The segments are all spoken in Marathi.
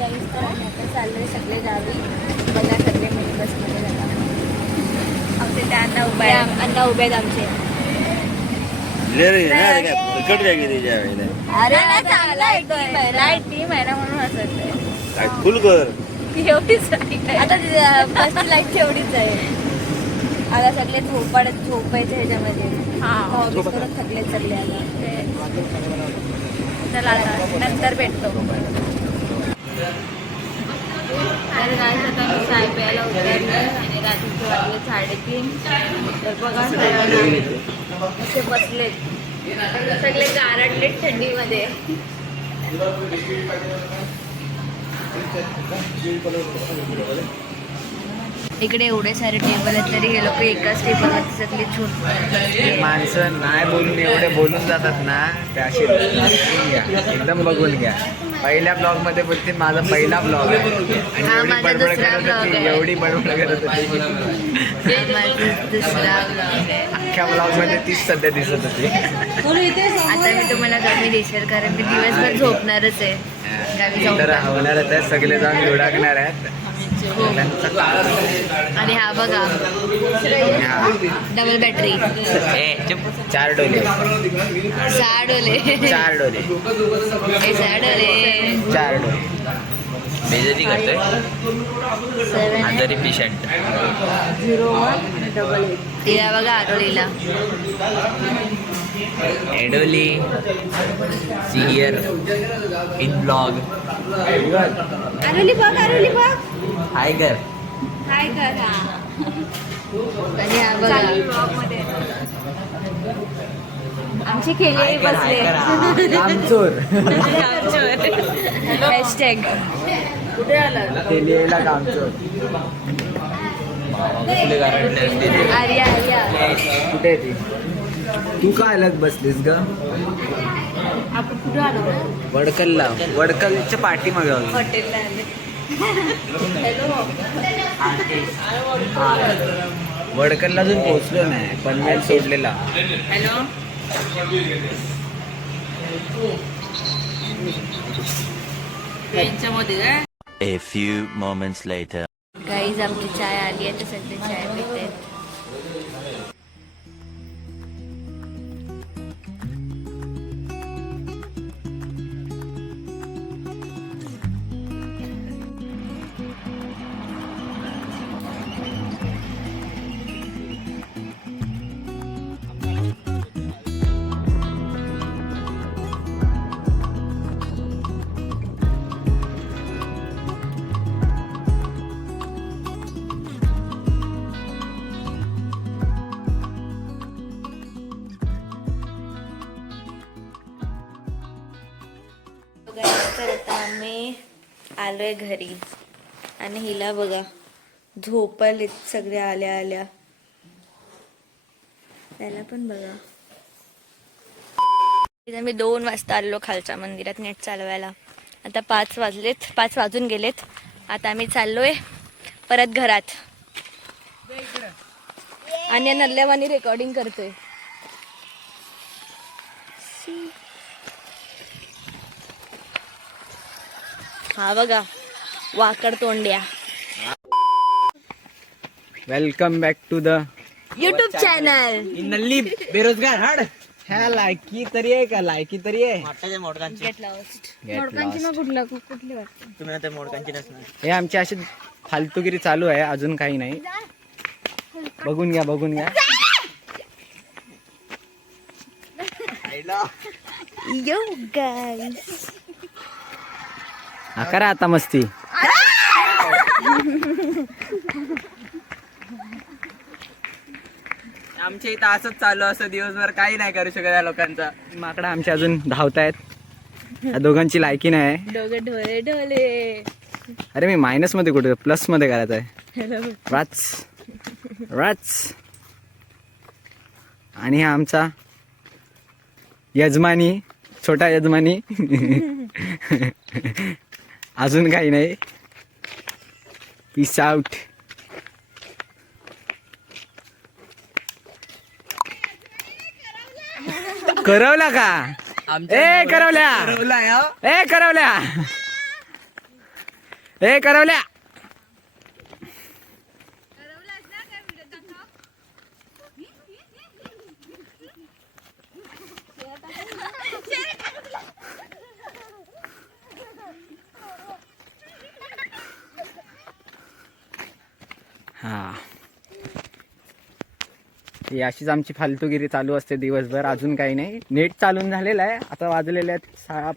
चाललोय सगळे गावी बघा सगळे मिनी बसमध्ये जातात. आमचे त्या अण्णा उभे आहेत आमचे. अरे लाईट टीम आहे ना म्हणून असत फुल कर एवढीच आता बसची लाईट एवढीच आहे. आता सगळे झोपायचे ह्याच्यामध्ये ऑफिस करून थकले सगळे. आता चला आता नंतर भेटतो. तर काय आता मी चाय प्यायला उतरले आणि रात्रीचे वाजले 3:30. तर बघा असे बसलेत सगळे गारटलेत थंडीमध्ये. इकडे एवढे सारे टेबल आहेत तरी हे लोक एकाच टेबलवरती सगळे छूट. माणसं नाही बोलून एवढे बोलून जातात ना त्याशी एकदम बघून घ्या. पहिल्या ब्लॉग मध्ये बोलते माझा पहिला ब्लॉग आहे आणि एवढी बडबड करत होती. दुसरा ब्लॉग आहे. अख्ख्या ब्लॉग मध्ये तीच सध्या दिसत होती. आता मी तुम्हाला कमी देशील कारण मी दिवसभर झोपणारच आहे. तर होणारच आहे. सगळे जाऊन धुडाकणार आहेत. आणि हा बघा डबल बॅटरी 4 डोले 6 डोले 4 डोले 4 डोले बेजती करतोय आजारी पेशंट 0188. तिला बघा आरोलीला एडोली see here in blog. Aroli बघ हाय कर आणि हा बघा आमचे खेळले बसले कामचोर हॅशटॅग कुठे आला ते लिहायला कामचोर. आर्या कुठे ती तू काय अलग बसलीस ग? आपण कुठे आलो वडकलच्या पाठीमागे आलो. हॉटेलला आले. वडकलला अजून पोहोचलो नाही पनवेल सोडलेला. Hello A few moments later. Guys आमची चाय आली आहे तर सगळे चाय पित आहेत. तर आता आम्ही आलोय घरी आणि हिला बघा झोपलेत सगळे आल्या त्याला पण बघा. इथे मी 2 वाजता आलो खालच्या मंदिरात नेट चालवायला. आता 5 वाजून गेलेत. आता आम्ही चाललोय परत घरात आणि नल्ल्यावानी रेकॉर्डिंग करतोय. हा बघा वाकड तोंड्या. Welcome back to the YouTube channel नल्ली बेरोजगार हाड. ह्या लायकी तरी आहे का? लायकी तरी आहे. Get lost. हे आमची अशी फालतूगिरी चालू आहे. अजून काही नाही. बघून घ्या यो गाईस करा आता मस्ती. आमच्या इथं असंच चालू असं दिवसभर काही नाही करू शकत या लोकांचा. माकडा आमच्या अजून धावतायत. या दोघांची लायकी नाही. दोघं ढोले. अरे मी मायनस मध्ये कुठे प्लस मध्ये करायचं आहे. राच आणि हा आमचा यजमानी छोटा यजमानी. अजून काही नाही. Peace out. करवला का? ए करवल्या ए करवल्या हा ही अशीच आमची फालतूगिरी चालू असते दिवसभर. अजून काही नाही, नेट चालून झालेलं आहे. आता वाजलेले आहेत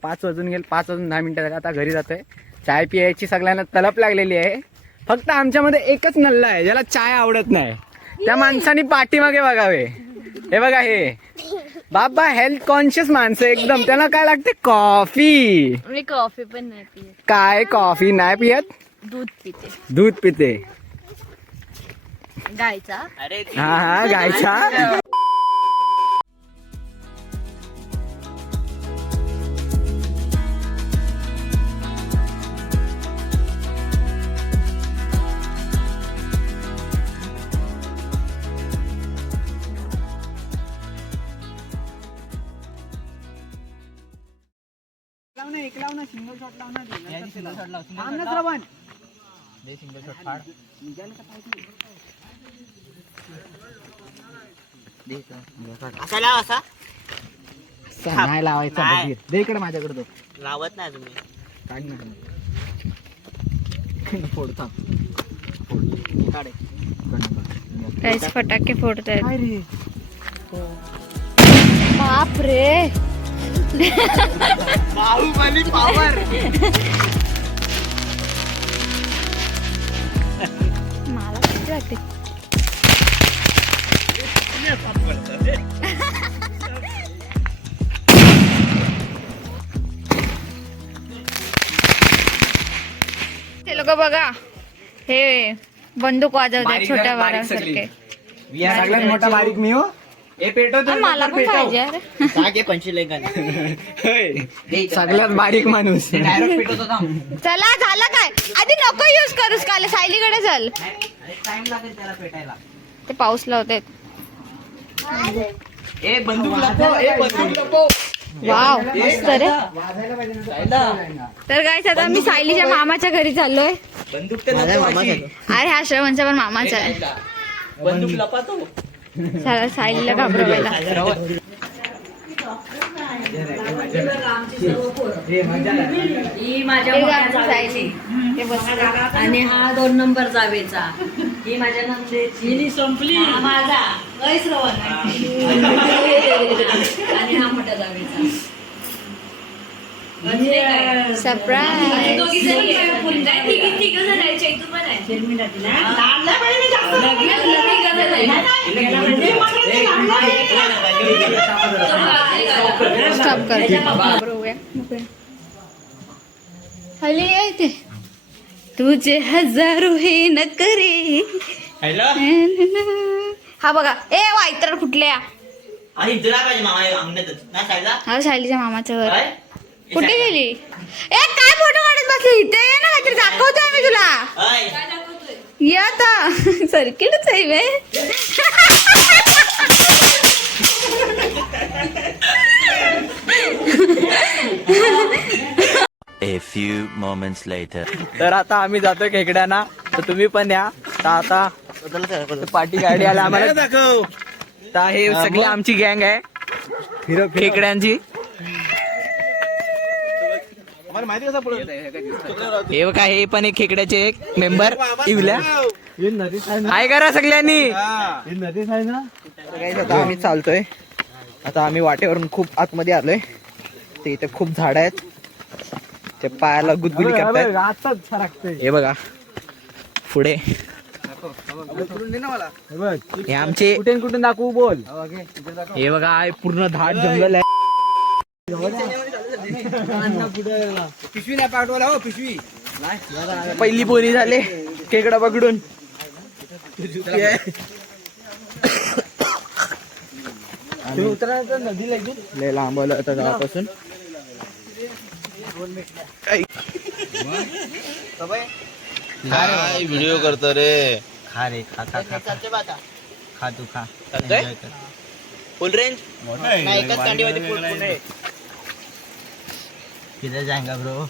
5 वाजून गेले, 5 वाजून 10 मिनिटं झाले. आता घरी जातोय. चाय पियायची सगळ्यांना तलप लागलेली आहे. फक्त आमच्यामध्ये एकच नल्ला आहे ज्याला चाय आवडत नाही. त्या माणसाने पाठीमागे बघावे. हे बघा, हे बाबा हेल्थ कॉन्शियस माणसं एकदम. त्यांना काय लागते? कॉफी. मी कॉफी पण नाही पित. काय कॉफी नाही पियत? दूध पिते. दूध पिते. गायचा. हा हा गायचा. सिंगल शॉट फाड. नाही लावायचा. दे इकडे माझ्याकडे. तो लावत नाही तुम्ही. काढ ना. फोडता. काहीच फटाके फोडतायत. बाप रे. बाहुबली पॉवर. मला किती वाटते. ते लोक बघा, हे बंदूक वाजवतात छोट्या बाळासारखे. सगळ्यात मोठा बारीक मी हो. हे पेटवतो. मला पण पाहिजे यार. सगळ्यात बारीक माणूस. चला झालं काय? आधी नको यूज करूस. काल सायलीकडे चल. टाइम लागेल त्याला पेटायला. ते पाऊस लावतात. ए बंदूक लपव. वाव मस्त रे. तर काय आता मी सायलीच्या मामाच्या घरी चाललोय. बंदूक ते अरे हा श्रवणचा पण मामाचा आहे. बंदूक लपतो. चला सायलीला घाबरवायला. ही माझ्या मोठ्या जावेची आणि हा 2 नंबर जावेचा. ही माझ्या नंदेची संपली. माझा श्रवण आणि हा मोठ्या जावेचा. सरप्राईज. स्टॉप कर. खाली येते. तुझे हजारो हे न करे. हा बघा. ए वाईतर कुठल्या? आणि तुला पाहिजे मामा अंगणातच ना सायला. हा सायलीच्या मामाचं घर. कुठे गेली? ए काय फोटो काढत बसली? इथे ये ना, काहीतरी दाखवतोय मी तुला. ये आता. सर्किटच आहे बे. A few moments later. तर आता आम्ही जातोय खेकड्यांना. तर तुम्ही पण या. तर आता पार्टी गाडी आला आम्हाला. तर हे सगळी आमची गँग आहे खेकड्यांची. हे बघा, हे पण एक खेकड्याचे एक मेंबर इवल्या. हाय करा सगळ्यांनी. आता आम्ही चालतोय. आता आम्ही वाटेवरून खूप आतमध्ये आलोय. ते इथे खूप झाड आहेत. ते पायाला गुदगुली करतायत. हे बघा पुढे. हे आमचे कुठून दाखवू बोल. हे बघा पूर्ण धाट जंगल आहे. पिशवी नाही पाठवला हो. पिशवी पहिली बोनी झाले खेकडा पकडून. नदीला लय लांब आलो आता गावापासून. काय व्हिडिओ करतो रे. खा रे खा खा खा खा तू खा. फुल रेंज किधर जाएगा ब्रो.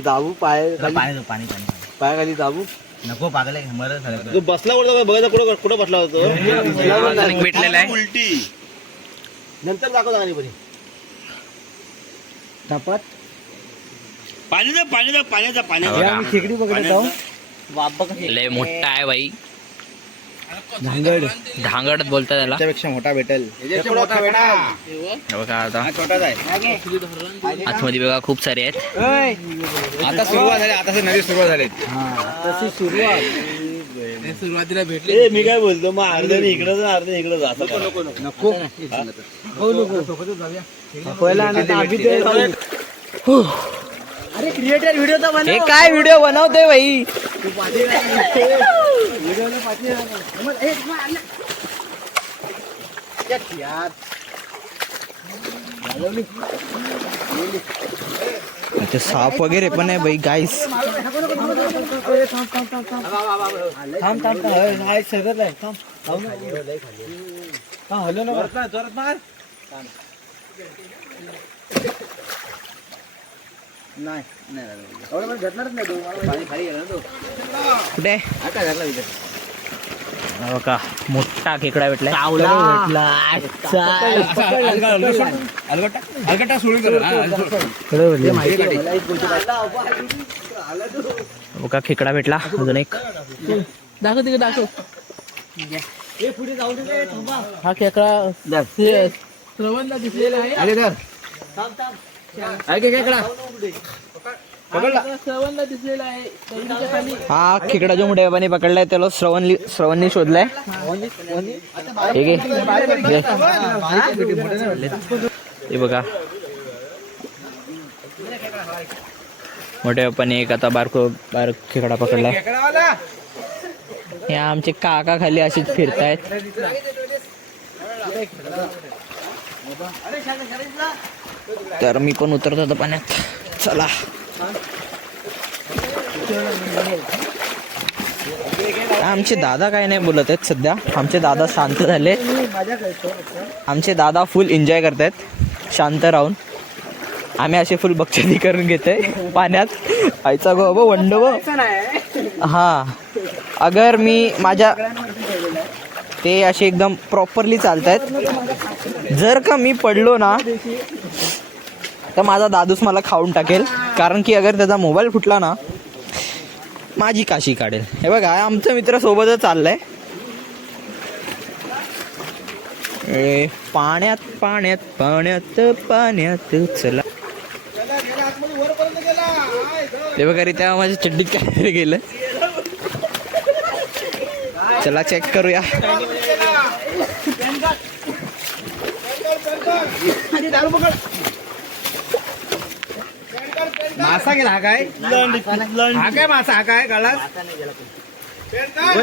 दाबू पाय पाणी पाणी पायाखाली दाबू नको पागल मरत तू बसला कुठं बघायचा कुठं कुठं बसला होतो भेटलेला आहे उलटी नंतर दाखव चांगली बरी धपात बघा. खेकडी बघत जाऊ लय मोठा आहे बाई धांगड धांगड बोलतात त्याला त्यापेक्षा मोठा भेटेल मोठा भेटा बघा आता छोटाच आहे आतमध्ये बघा खूप सारे आहेत आता सुरुवात झाली आता नदी सुरुवात झाली तशी सुरुवात सुरुवातीला भेटले मी काय बोलतो मग अर्ध्याने इकडं जा अर्ध्याने इकडं जा नको नको पहिला अरे क्रिएटर व्हिडिओ तर बनव. हे काय व्हिडिओ बनवतोय बाई साप वगैरे पण आहे बाई गाईस हॅलो ना जोरात मार नाही एवढं पण घेतणारच नाही पाणी खाली गेला ना तो कुठे काय घातला इथे बघा मोठा खेकडा भेटलाय अलगट्टा सोडून बघा खेकडा भेटला अजून एक दाखव तिकडे दाखव पुढे जाऊ दे हा खेकडा श्रवणला दिसलेला आहे श्रवणला दिसलेला आहे दगडीच्या खाली. हा खेकडा जो मोठ्या बाबांनी पकडलाय त्याला श्रवणनी शोधलाय हे घे. हे बघा मोठ्या बापाने एक आता बारक खेकडा पकडलाय हे आमचे काका खाली अशीच फिरतायत तर मी पण उतरतो आता पाण्यात चला आमचे दादा काय नाही बोलत आहेत सध्या आमचे दादा शांत झाले आमचे दादा फुल एन्जॉय करतायत शांत राहून आम्ही असे फुल बक्षिसी करून घेतोय पाण्यात आईचा गो बो वंड हा अगर मी माझ्या ते असे एकदम प्रॉपरली चालतायत जर का मी पडलो ना तर माझा दादूस मला खाऊन टाकेल कारण की अगर त्याचा मोबाईल फुटला ना माझी काशी काढेल हे बघा आमचा मित्र सोबतच चाललाय पाण्यात पाण्यात पाण्यात पाण्यात चला ते बघा रे त्या माझ्या चड्डीत काय गेलं चला चेक करूया मासा गेला हा काय हा काय मासा हा काय गाला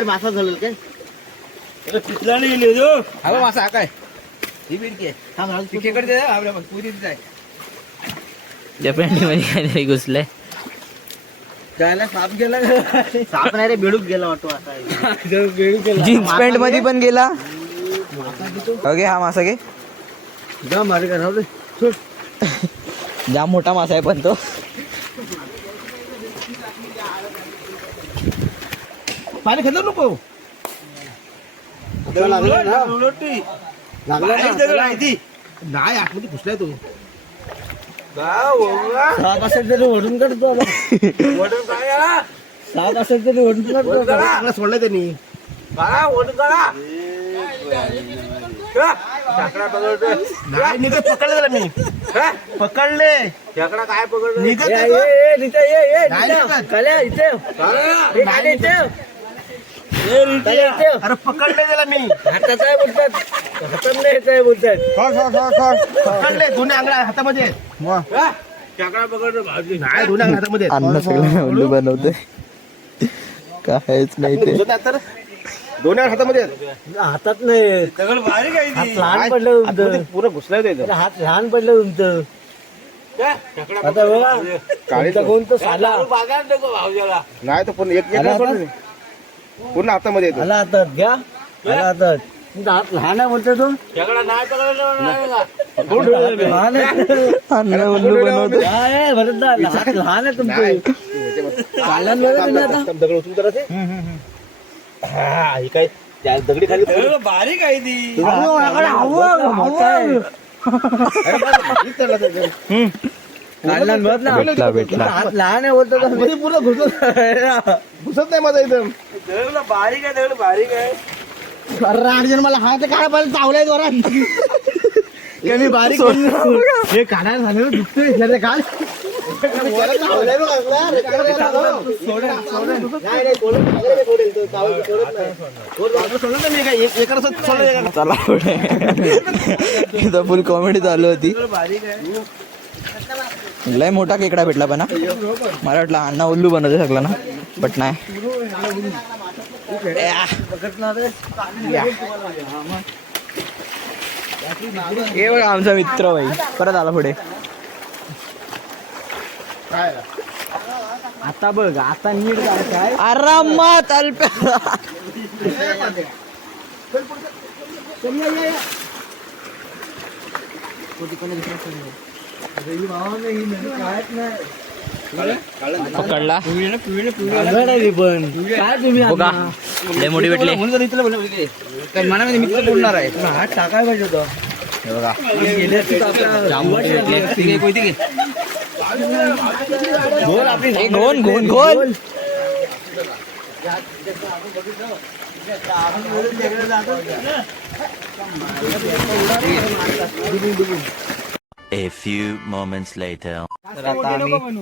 मासा झालं काय तिथला नाही गेली हा मासा हा काय ही बिडकी तिकडे आपल्या पुरीच आहे त्या पॅन्टीमध्ये काहीतरी घुसलंय त्याला साप गेला साप नाही रे बेडूक गेला वाटतो आता जीन्स पॅन्ट मध्ये पण गेला ओके हा मासा घे जा मारे का राहू दे जाम मोठा मासा आहे पण तो पाणी खात नको नाही आतमध्ये घुसलाय तो साप असेल तरी ओढून काढतो साप असेल तरी ओढून काढतो सोडलाय त्यांनी पकडले त्याला मी पकडले काय अरे पकडले त्याला मी हातात आहे बोलतात हातात नाही येत आहे बोलतात पकडले दोन्ही आंगळ्या हातामध्ये नाही दोन्ही आंगळ्या हातामध्ये अन्न सगळं उल्लू बनवते काहीच नाही ते दोन्ही हातामध्ये हातात नाही लहान पडलं पुरं घुसलाय हात लहान पडलं तुमचं आता बघा कोणतं साला नाही तर पण एक पूर्ण हातामध्ये आला हातात घ्या आला हातात लहान आहे बोलतो तू अण्णा उल्लू बनवतो. लहान आहे तुमचं काय दगडी खाली बारीक आहे ती भेटला भेटला. लहान आहे बोलतो पूर्ण घुसत नाही माझा एकदम बारीक आहे दगड बारीक आहे. अरे मला हात काय पाहिजे चावलाय जोरात मी बारीक हे काढायला झालं दुखतोय काल चला पुढे. इथं फुल कॉमेडी चालू होती. लय मोठा खेकडा भेटला पण हा. मला वाटलं अण्णा उल्लू बनवते सगळं ना, बट नाही. हे बघा आमचा मित्र भाई परत आला पुढे. आता बघ आता नीट काय आरामात अल्प. पकडला पण काय तुम्ही बघा लय मोठी भेटले. मनामध्ये मित्र बोलणार आहे हात टाकाय पाहिजे होतं. हे बघा जाम मोठी भेटली. गोल आपली गोल गोल गोल. A few moments later.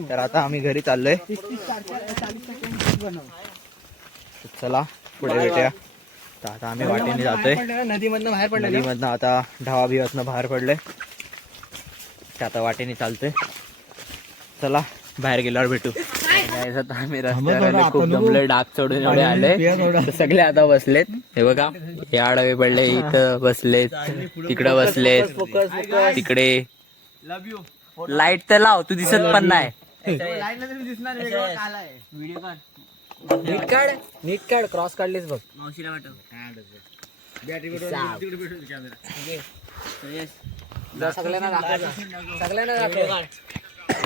तर आता आम्ही घरी चाललोय. चला पुढे भेटूया. तर आता आम्ही वाटेने जातोय. नदीमधनं बाहेर पडलं नदीमधनं आता ढावा बिवातनं बाहेर पडलोय. ते आता वाटेने चालतोय. चला बाहेर गेल्यावर भेटू. आता आम्ही रस्त्यावर खूप जमलोय. डाक चढून एवढे आले तर सगळे आता बसलेत. हे बघा हे आडवे पडले, इथं बसलेत, तिकडं बसलेत, तिकडे. लाईट तर लाव, तू दिसत पण नाही. नीट काढ क्रॉस काढलीस बघ.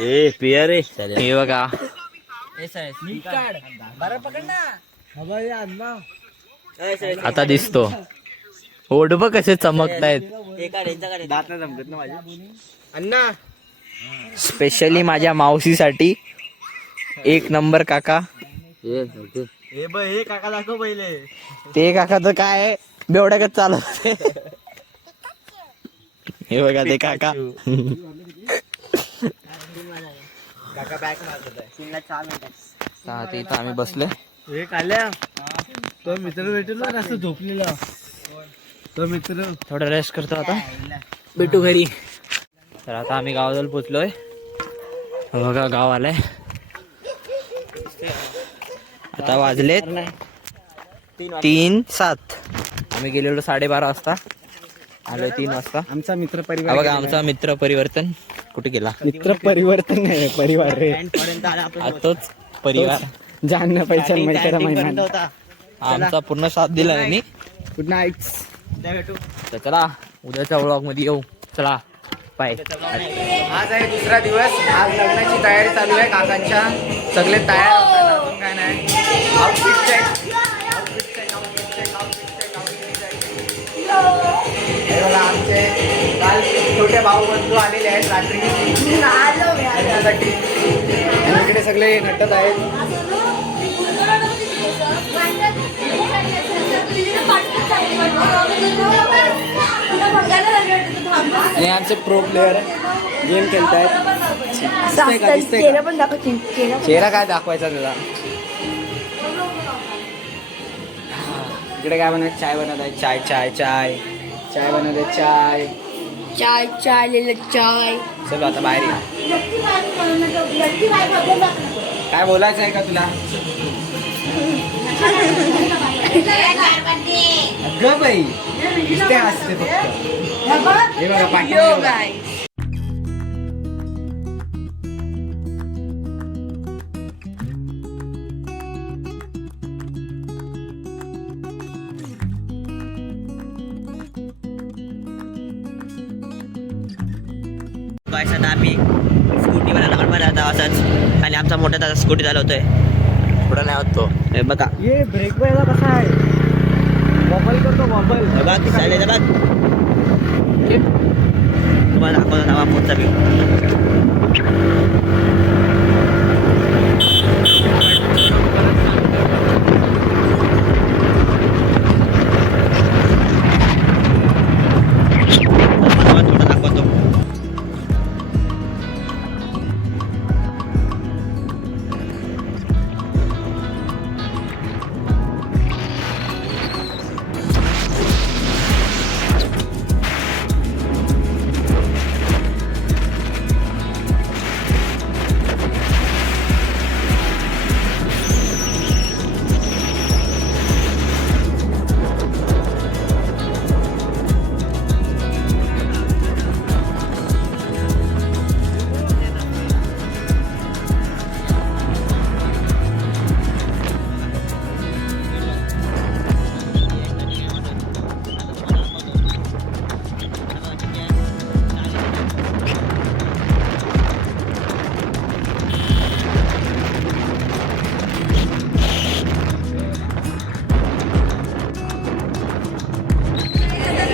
ए पिया रे हे बघा आता दिसतो. ओढ बघ कसे चमकतायत. दात नाही जमत ना माझे. अण्णा स्पेशली माझ्या मावशीसाठी एक नंबर काका. हे बघ हे काका दाखव पहिले. ते काका तर काय बेवड्याकच चालत होते. हे बघा ते काका. काका बॅक मारत आहे. इथं आम्ही बसले. हे काल्या तो मित्र भेटलो ना असं झोपलेला. तो मित्र थोडं रेस्ट करतो आता. भेटू घरी. तर आता आम्ही गावाजवळ पोचलोय. बघा गाव आलंय. आता वाजलेत 3:07. आम्ही गेलेलो 12:30 वाजता. आलोय 3 वाजता. आमचा मित्र हा परिवार बघा आमचा मित्र परिवर्तन कुठे गेला. मित्र परिवर्तन नाही परिवार रे. तोच परिवार जाणणं पैसा मैत्रा महिना आमचा पूर्ण साथ दिला त्यांनी. Good night. तर चला उद्याच्या व्लॉग मध्ये येऊ. चला बाय. आज आहे दुसरा दिवस. आज लग्नाची तयारी चालू आहे काकांच्या. सगळे तयार होतात, अजून काय नाही. Outfit check. हे बघा आमचे काल छोटे भाऊ बंधू आलेले आहेत रात्री लग्नासाठी. इकडे सगळे नटत आहेत. आणि आमचे प्रो प्लेअर गेम खेळतायत. चेहरा काय दाखवायचा तुला. इकडे काय बनवत चाय बनवत आहे. चाय चाय चाय चाय बनवत आहे. चाय चाय चाय ले चाय. चलो आता बाहेर ये. काय बोलायचं आहे का तुला. अगं बाई नुसते हसते फक्त. हे बघा पाठी. गाईस आता आम्ही स्कूटीवर जातो असंच. खाली आमचा मोठा दादा स्कूटी चालवतोय. पुढं नाही होत तो. हे बघा ये ब्रेक पहिला कसा आहे मोबाईल करतो मोबाईल. हे बघ चालेल बघ. तुम्हाला दाखवतो थांबा पुढचा व्ह्यू. थोडं दाखवतो.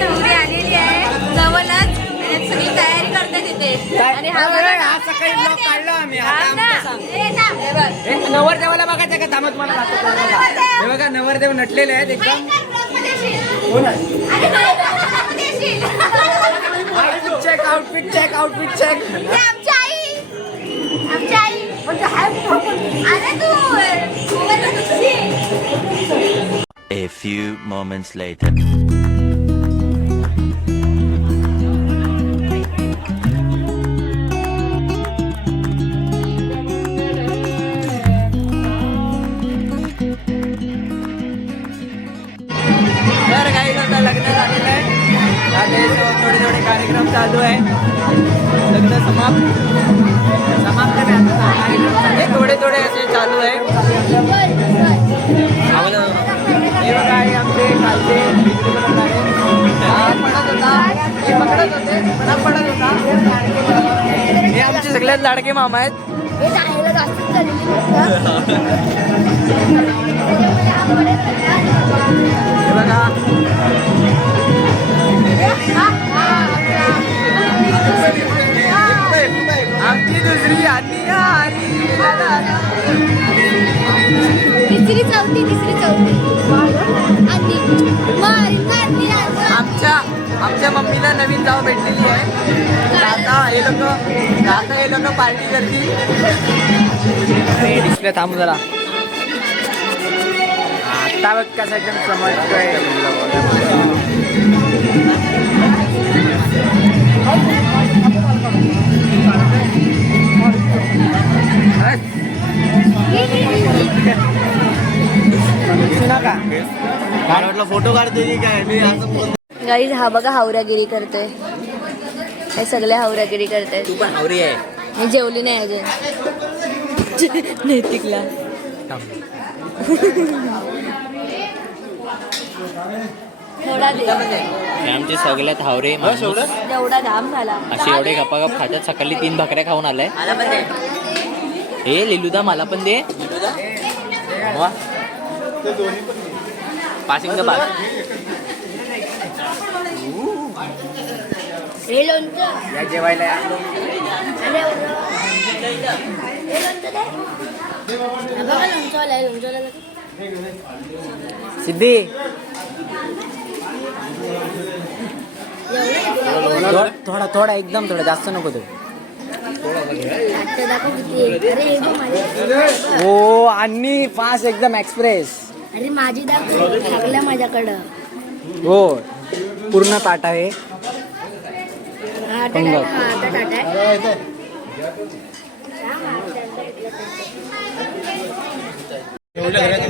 नवरी आलेली आहे जवळच आणि सगळी तयारी करते तिथे. आणि हा बघा सकाळी ब्लॉग काढला आम्ही. नवरदेवाला बघायचं का थांबत मला हे बघा नवरदेव नटलेले आहेत एकदम. Outfit check. आमची आई म्हणजे अरे तू A few moments later. तर काही आता लग्न झालेलं आहे. आता थोडे थोडे कार्यक्रम चालू आहे. लग्न समाप्त नाही आता कार्यक्रम सगळे थोडे थोडे असे चालू आहे. आम्हाला हे बघा हे आमचे खालचे पडत होता. हे आमचे सगळ्यात लाडके मामा आहेत. हे बघा आमची दुसरी आणि तिसरी चौथी आमच्या मम्मीला नवीन जाव भेटलेली आहे. आता हे लोक पार्टी करतील. डिस्प्ले थांबू जरा. आता बघ कसा एकदम समजतोय. काय वाटलं फोटो काढते की काय मी असं. गाईज हा बघा हावरागिरी करतोय. हे सगळे हावरागिरी करतायत. तू पण आवरी आहे. मी जेवली नाही अजून. नैतिकला थोडा दे. आमचे सगळ्यात हावरे माणूस जेवढा दाम झाला असे एवढे गपागप खातात. सकाळी 3 भाकऱ्या खाऊन आलाय. हे लिलुदा मला पण दे. Passing the pass. हे लोणचं या जेवायला या. सिद्धी थोडा एकदम थोडा जास्त नको तू. हो आणि फास्ट एकदम एक्सप्रेस. अरे माझी दाखव टाकल्या माझ्याकडं. हो पूर्ण ताट आहे.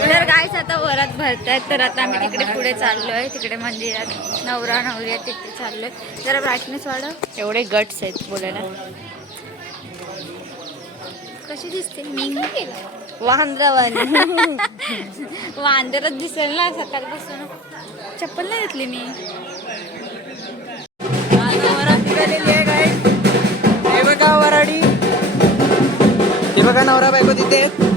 तर गाईस आता वरात भरतायत. तर आता आम्ही तिकडे पुढे चाललोय. तिकडे मंदिरात नवरा नवरी आहे तिकडे चाललोय. जरा ब्राईटनेस वाढव. एवढे गट्स आहेत बोलायला. कशी दिसते मी वांद्रवन. वांदरच दिसेल ना सकाळपासून. चप्पल नाही घेतली मी. वरात निघालेली आहे गाईस. हे येते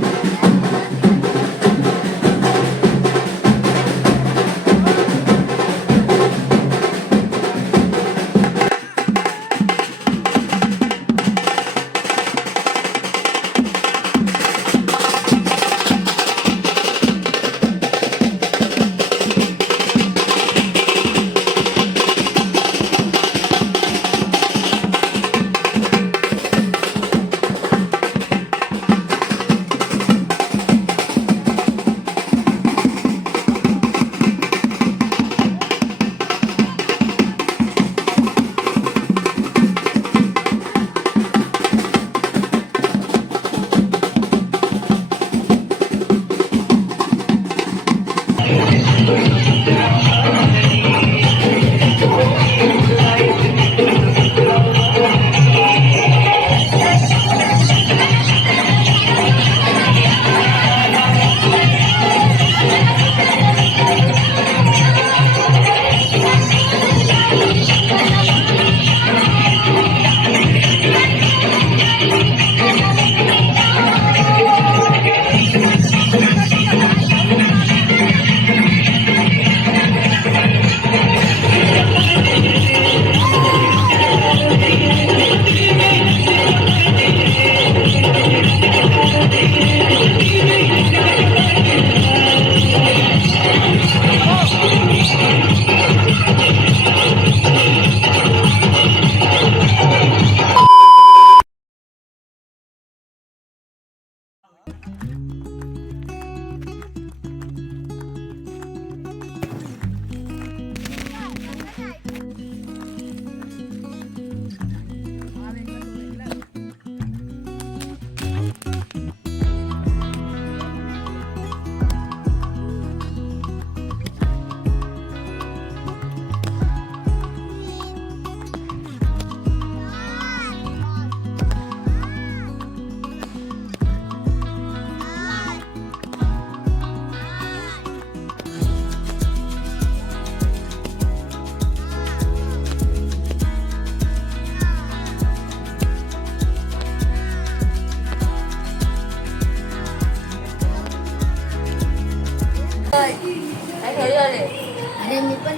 अरे मी पण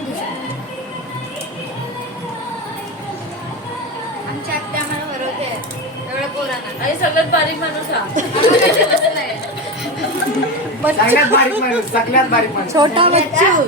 आमच्या आत्या आम्हाला भरवते एवढ्या पोरांना आणि सगळ्यात बारीक माणूस हा सगळ्यात बारीक माणूस सगळ्यात बारीक माणूस छोटा बच्चू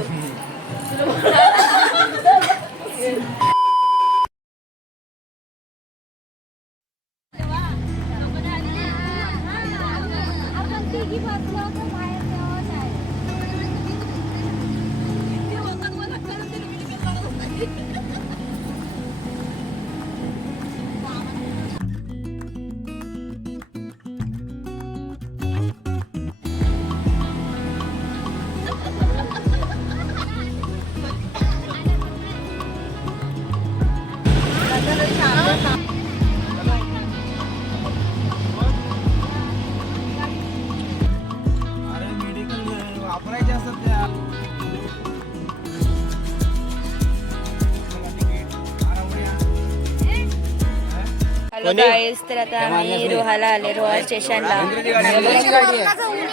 हॅलो गाईस, तर आता आम्ही रोहाला आले, रोहा स्टेशनला.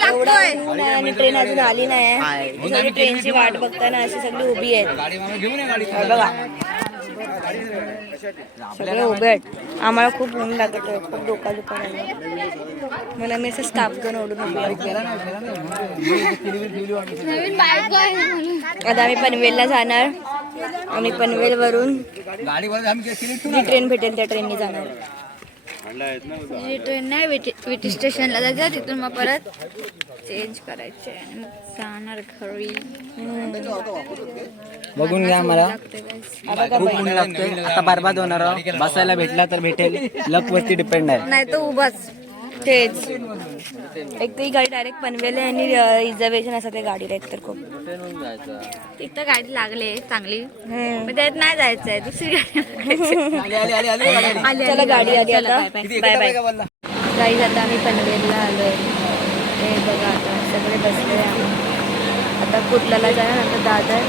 एवढा ऊन आहे आणि ट्रेन अजून आली नाही. सगळी ट्रेनची वाट बघताना अशी सगळी उभी आहेत बघा, सगळे उभे आहेत. आम्हाला खूप ऊन लागत आहे, खूप डोका दुखायला. मला मी असं स्कार्फ घेऊन ओढून उभी आहे. आता आम्ही पनवेलला जाणार आणि पनवेल वरून जी ट्रेन भेटेल त्या ट्रेननी जाणार. ट्रेन नाही, विटी स्टेशनला जायचं, तिथून मग परत चेंज करायचे आणि मग जाणार घरी. बघून घ्या मला खूप ऊन लागतोय. आता बरबाद होणार आहोत. बसायला भेटला तर भेटेल, लक वरती डिपेंड आहे. नाही तो उभाच तेच. एक ती गाडी डायरेक्ट पनवेल आहे आणि रिझर्वेशन असं ते गाडीला एक तर खूप तिथं गाडी लागले चांगली, त्यात नाही जायचं आहे, दुसरी गाडी. चला गाडी आली आता, बाय बाय गाईज. आता आम्ही पनवेलला आलोय, ते बघा आता सगळे बसले आम्ही. आता कुर्लाला जाणार, नंतर दादर,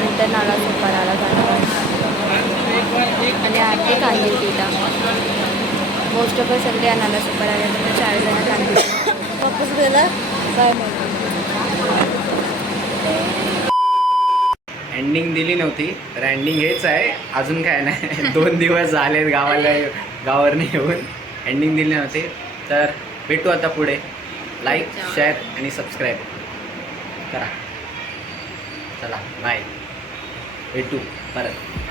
नंतर नाला सुपाराला जाणार आणि आरती कांदिवलीला. मोस्ट ऑफ सगळे अनाला सुपर आले तर 4 जण सांगितलं वापस गेला काय माहिती. एंडिंग दिली नव्हती तर एंडिंग हेच आहे, अजून काय नाही. 2 दिवस झालेत गावावरनं येऊन, एंडिंग दिली नव्हती. तर भेटू आता पुढे. लाईक शेअर आणि सबस्क्राईब करा. चला बाय, भेटू परत.